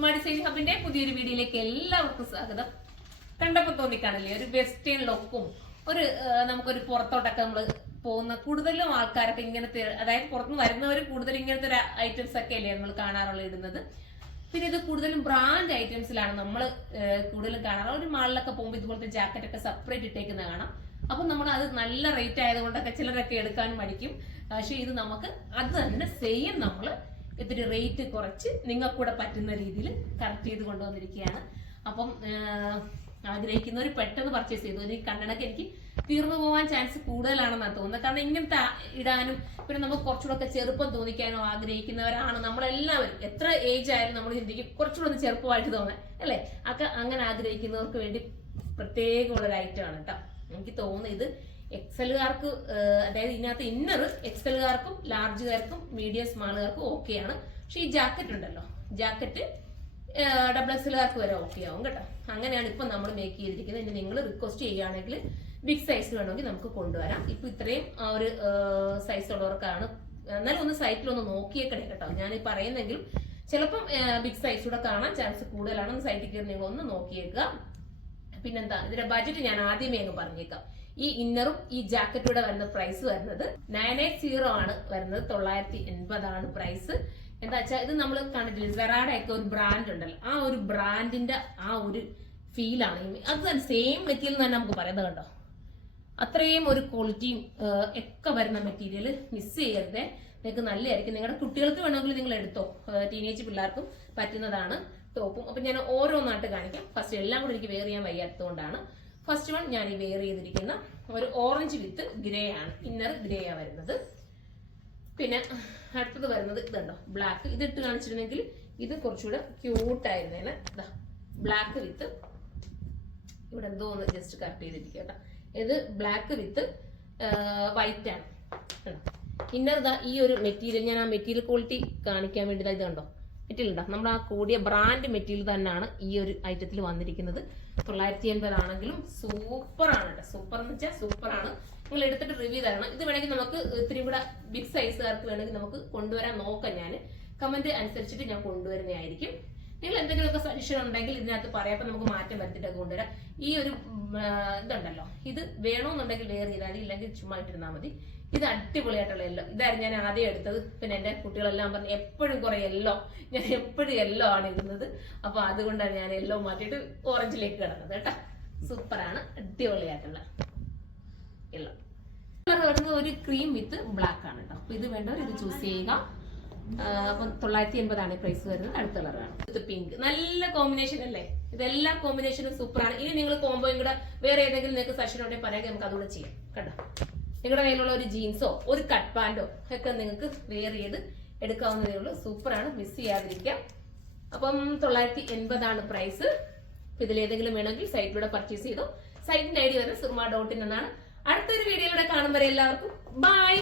Soorma design ഹബിന്റെ പുതിയൊരു വീഡിയോയിലേക്ക് എല്ലാവർക്കും സ്വാഗതം. കണ്ടപ്പോൾ തോന്നിക്കാണല്ലേ ഒരു വെസ്റ്റേൺ ലുക്കും ഒരു നമുക്കൊരു പുറത്തോട്ടൊക്കെ നമ്മൾ പോകുന്ന കൂടുതലും ആൾക്കാരൊക്കെ ഇങ്ങനത്തെ, അതായത് പുറത്തുനിന്ന് വരുന്നവർ കൂടുതൽ ഇങ്ങനത്തെ ഒരു ഐറ്റംസ് ഒക്കെ അല്ലേ നമ്മൾ കാണാറുള്ള ഇടുന്നത്. പിന്നെ ഇത് കൂടുതലും ബ്രാൻഡ് ഐറ്റംസിലാണ് നമ്മൾ കൂടുതലും കാണാറ്. ഒരു മാളിലൊക്കെ പോകുമ്പോൾ ഇതുപോലത്തെ ജാക്കറ്റ് ഒക്കെ സെപ്പറേറ്റ് ഇട്ടേക്കുന്ന കാണാം. അപ്പൊ നമ്മൾ അത് നല്ല റേറ്റ് ആയതുകൊണ്ടൊക്കെ ചിലരൊക്കെ എടുക്കാൻ മടിക്കും. പക്ഷെ ഇത് നമുക്ക് അത് തന്നെ സെയിം നമ്മൾ ഇത്തിരി റേറ്റ് കുറച്ച് നിങ്ങൾക്ക് കൂടെ പറ്റുന്ന രീതിയിൽ കറക്റ്റ് ചെയ്ത് കൊണ്ടുവന്നിരിക്കുകയാണ്. അപ്പം ആഗ്രഹിക്കുന്നവർ പെട്ടെന്ന് പർച്ചേസ് ചെയ്തു. എനിക്ക് കണ്ണടക്ക് എനിക്ക് തീർന്നു പോകാൻ ചാൻസ് കൂടുതലാണെന്നാണ് തോന്നുന്നത്. കാരണം ഇങ്ങനത്തെ ഇടാനും പിന്നെ നമുക്ക് കുറച്ചുകൂടെ ഒക്കെ ചെറുപ്പം തോന്നിക്കാനോ ആഗ്രഹിക്കുന്നവരാണ് നമ്മളെല്ലാവരും. എത്ര ഏജ് ആയാലും നമ്മൾ ചിന്തിക്കും കുറച്ചുകൂടെ ഒന്ന് ചെറുപ്പമായിട്ട് തോന്നാൻ അല്ലേ. അങ്ങനെ ആഗ്രഹിക്കുന്നവർക്ക് വേണ്ടി പ്രത്യേകമുള്ളൊരു ഐറ്റമാണ് കേട്ടോ. എനിക്ക് തോന്നുന്നു ഇത് എക്സലുകാർക്ക്, അതായത് ഇതിനകത്ത് ഇന്നർ എക്സലുകാർക്കും ലാർജുകാർക്കും മീഡിയം സ്മാളുകാർക്കും ഓക്കെയാണ്. പക്ഷെ ഈ ജാക്കറ്റ് ഉണ്ടല്ലോ, ജാക്കറ്റ് ഡബിൾ എക്സലുകാർക്ക് വരെ ഓക്കെ ആവും കേട്ടോ. അങ്ങനെയാണ് ഇപ്പൊ നമ്മൾ മേക്ക് ചെയ്തിരിക്കുന്നത്. ഇനി നിങ്ങൾ റിക്വസ്റ്റ് ചെയ്യുകയാണെങ്കിൽ ബിഗ് സൈസ് വേണമെങ്കിൽ നമുക്ക് കൊണ്ടുവരാം. ഇപ്പൊ ഇത്രയും ആ ഒരു സൈസ് ഉള്ളവർക്കാണ്. എന്നാലും ഒന്ന് സൈറ്റിലൊന്ന് നോക്കിയേക്കണേ കേട്ടോ. ഞാൻ ഈ പറയുന്നെങ്കിലും ചിലപ്പം ബിഗ് സൈസ് കൂടെ കാണാൻ ചാൻസ് കൂടുതലാണ്. ഒന്ന് സൈറ്റിൽ കയറി നിങ്ങൾ ഒന്ന് നോക്കിയേക്കുക. പിന്നെന്താ, ഇതിന്റെ ബഡ്ജറ്റ് ഞാൻ ആദ്യമേ അങ്ങ് പറഞ്ഞേക്കാം. ഈ ഇന്നറും ഈ ജാക്കറ്റൂടെ വരുന്ന പ്രൈസ് വരുന്നത് 980 ആണ് വരുന്നത്. 980 ആണ് പ്രൈസ്. എന്താ വെച്ചാൽ ഇത് നമ്മൾ കണ്ടിട്ടില്ല, സെറാഡ ഒക്കെ ഒരു ബ്രാൻഡ് ഉണ്ടല്ലോ, ആ ഒരു ബ്രാൻഡിന്റെ ആ ഒരു ഫീലാണ്. അത് തന്നെ സെയിം മെറ്റീരിയൽ തന്നെ നമുക്ക് പറയുന്നത് കണ്ടോ. അത്രയും ഒരു ക്വാളിറ്റിയും ഒക്കെ വരുന്ന മെറ്റീരിയൽ മിസ് ചെയ്യരുതേ. നിങ്ങൾക്ക് നല്ലതായിരിക്കും. നിങ്ങളുടെ കുട്ടികൾക്ക് വേണമെങ്കിൽ നിങ്ങൾ എടുത്തോ. ടീനേജ് പിള്ളേർക്കും പറ്റുന്നതാണ് ടോപ്പും. അപ്പൊ ഞാൻ ഓരോന്നായിട്ട് കാണിക്കാം. ഫസ്റ്റ് എല്ലാം കൂടെ എനിക്ക് വെയർ ചെയ്യാൻ വയ്യാത്തതുകൊണ്ടാണ്. ഫസ്റ്റ് വൺ ഞാൻ ഈ വെയർ ചെയ്തിരിക്കുന്ന ഒരു ഓറഞ്ച് വിത്ത് ഗ്രേ ആണ്. ഇന്നർ ഗ്രേ ആ വരുന്നത്. പിന്നെ അടുത്തത് വരുന്നത് ഇതുണ്ടോ, ബ്ലാക്ക്. ഇതിട്ട് കാണിച്ചിരുന്നെങ്കിൽ ഇത് കുറച്ചുകൂടെ ക്യൂട്ടായിരുന്നേനെ. ബ്ലാക്ക് വിത്ത് ഇവിടെ എന്തോ ഒന്ന് ജസ്റ്റ് കറക്റ്റ് ചെയ്തിരിക്കുക കേട്ടോ. ഇത് ബ്ലാക്ക് വിത്ത് വൈറ്റ് ആണ്. ഇന്നർ ഈ ഒരു മെറ്റീരിയൽ, ഞാൻ ആ മെറ്റീരിയൽ ക്വാളിറ്റി കാണിക്കാൻ വേണ്ടി ഇത് കണ്ടോ മെറ്റീരിയൽ ഉണ്ടോ. നമ്മുടെ ആ കൂടിയ ബ്രാൻഡ് മെറ്റീരിയൽ തന്നെയാണ് ഈ ഒരു ഐറ്റത്തിൽ വന്നിരിക്കുന്നത്. 980 ആണെങ്കിലും സൂപ്പറാണ് കേട്ടോ. സൂപ്പർ എന്ന് വെച്ചാൽ സൂപ്പറാണ്. നിങ്ങൾ എടുത്തിട്ട് റിവ്യൂ തരണം. ഇത് വേണമെങ്കിൽ നമുക്ക് ഇത്തിരി കൂടെ ബിഗ് സൈസുകാർക്ക് വേണമെങ്കിൽ നമുക്ക് കൊണ്ടുവരാൻ നോക്കാം. ഞാൻ കമന്റ് അനുസരിച്ചിട്ട് ഞാൻ കൊണ്ടുവരുന്നതായിരിക്കും. നിങ്ങൾ എന്തെങ്കിലുമൊക്കെ സജഷൻ ഉണ്ടെങ്കിൽ ഇതിനകത്ത് പറയാം. അപ്പൊ നമുക്ക് മാറ്റം വരുത്തിട്ടൊക്കെ കൊണ്ടുവരാം. ഈ ഒരു ഇതുണ്ടല്ലോ, ഇത് വേണമെന്നുണ്ടെങ്കിൽ വെയർ ചെയ്താൽ മതി, ഇല്ലെങ്കിൽ ചുമ്മാ ഇട്ടിരുന്നാൽ മതി. ഇത് അടിപൊളിയായിട്ടുള്ള യെല്ലോ ഇതായിരുന്നു ഞാൻ ആദ്യം എടുത്തത്. പിന്നെ എന്റെ കുട്ടികളെല്ലാം പറഞ്ഞു എപ്പോഴും കുറെ യെല്ലോ, ഞാൻ എപ്പോഴും യെല്ലോ ആണ് ഇടുന്നത്. അപ്പൊ അതുകൊണ്ടാണ് ഞാൻ യെല്ലോ മാറ്റിയിട്ട് ഓറഞ്ചിലേക്ക് കിടന്നത് കേട്ടോ. സൂപ്പറാണ്, അടിപൊളിയായിട്ടുള്ള യെല്ലോ കളർ വരുന്നത് ഒരു ക്രീം വിത്ത് ബ്ലാക്ക് ആണ് കേട്ടോ. അപ്പൊ ഇത് വേണ്ടവർ ഇത് ചൂസ് ചെയ്യുക. അപ്പം 980 ആണ് പ്രൈസ് വരുന്നത്. അടുത്ത കളറാണ് ഇത് പിങ്ക്. നല്ല കോമ്പിനേഷൻ അല്ലേ. ഇതെല്ലാ കോമ്പിനേഷനും സൂപ്പറാണ്. ഇനി നിങ്ങൾ കോമ്പോയും കൂടെ വേറെ ഏതെങ്കിലും നിങ്ങൾക്ക് സെഷൻ ഉണ്ടെങ്കിൽ പറയാമെങ്കിൽ നമുക്ക് അതുകൂടെ ചെയ്യാം കേട്ടോ. നിങ്ങളുടെ കയ്യിലുള്ള ഒരു ജീൻസോ ഒരു കട്ട് പാൻറ്റോ ഒക്കെ നിങ്ങൾക്ക് വെയർ ചെയ്ത് എടുക്കാവുന്നതേ ഉള്ളൂ. സൂപ്പറാണ്, മിസ് ചെയ്യാതിരിക്കാം. അപ്പം 980 ആണ് പ്രൈസ്. ഇതിലേതെങ്കിലും വേണമെങ്കിൽ സൈറ്റിലൂടെ പർച്ചേസ് ചെയ്തോ. സൈറ്റിന്റെ ഐഡി വരുന്നത് surma.in എന്നാണ്. അടുത്തൊരു വീഡിയോയിലൂടെ കാണും വരെ എല്ലാവർക്കും ബൈ.